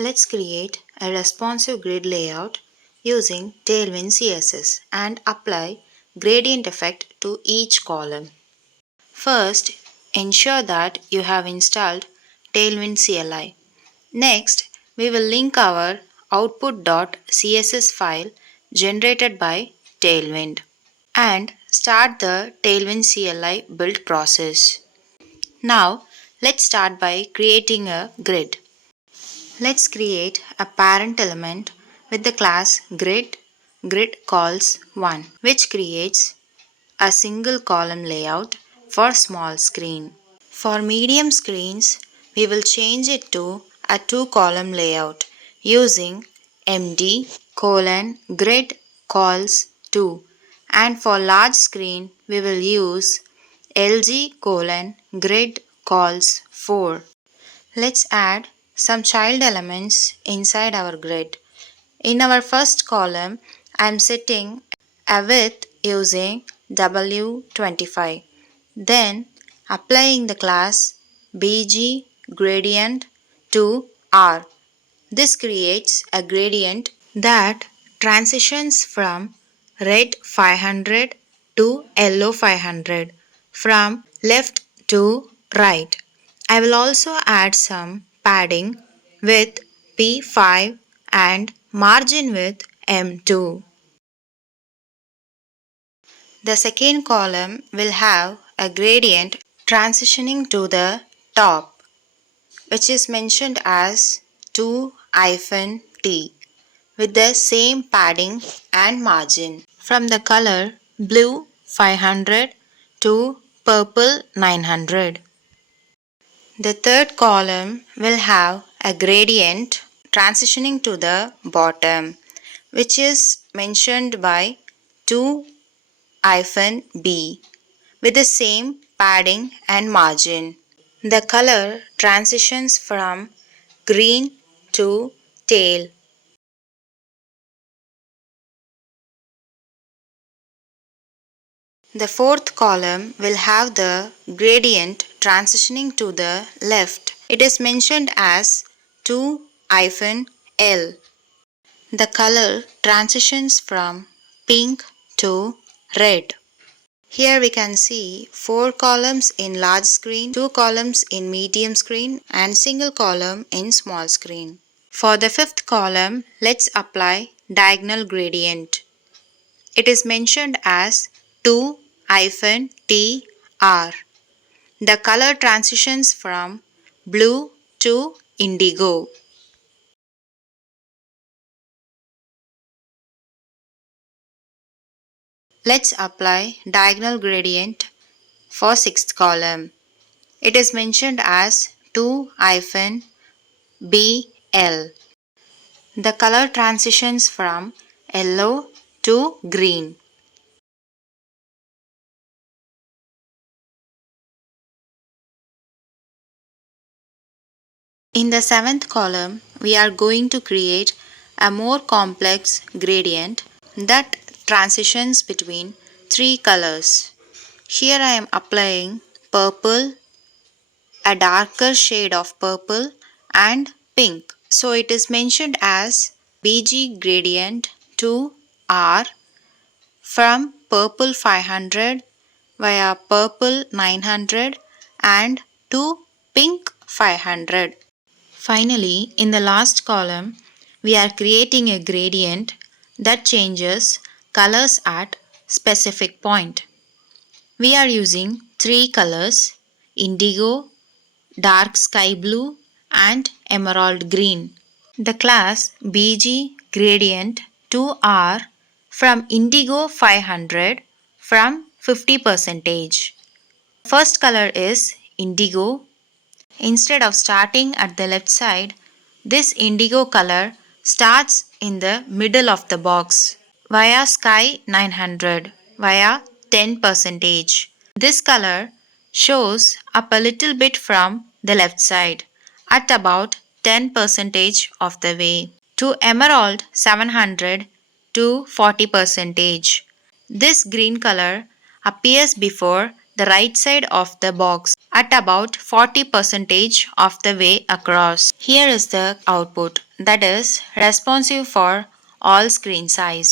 Let's create a responsive grid layout using Tailwind CSS and apply gradient effect to each column. First, ensure that you have installed Tailwind CLI. Next, we will link our output.css file generated by Tailwind and start the Tailwind CLI build process. Now, let's start by creating a grid. Let's create a parent element with the class grid calls 1, which creates a single column layout for small screen. For medium screens, we will change it to a 2-column layout using md:grid calls 2, and for large screen we will use lg:grid calls 4. Let's add some child elements inside our grid. In our first column, I am setting a width using W25. Then applying the class BG gradient to R. This creates a gradient that transitions from red 500 to yellow 500, from left to right. I will also add some padding with P5 and margin with M2. The second column will have a gradient transitioning to the top, which is mentioned as 2-T with the same padding and margin. From the color blue 500 to purple 900. The third column will have a gradient transitioning to the bottom, which is mentioned by 2-B with the same padding and margin. The color transitions from green to tail. The fourth column will have the gradient transitioning to the left. It is mentioned as 2-L. The color transitions from pink to red. Here we can see 4 columns in large screen, 2 columns in medium screen and single column in small screen. For the fifth column, let's apply diagonal gradient. It is mentioned as 2-TR. The color transitions from blue to indigo. Let's apply diagonal gradient for sixth column. It is mentioned as 2-BL. The color transitions from yellow to green. In the seventh column, we are going to create a more complex gradient that transitions between 3 colors. Here I am applying purple, a darker shade of purple and pink. So it is mentioned as BG gradient to R from purple 500 via purple 900 and to pink 500. Finally, in the last column, we are creating a gradient that changes colors at specific point. We are using 3 colors: indigo, dark sky blue and emerald green. The class BG gradient to R from indigo 500 from 50%. First color is indigo. Instead of starting at the left side, this indigo color starts in the middle of the box via sky 900 via 10%. This color shows up a little bit from the left side at about 10% of the way to emerald 700 to 40%. This green color appears before the right side of the box at about 40% of the way across. Here is the output, that is responsive for all screen size.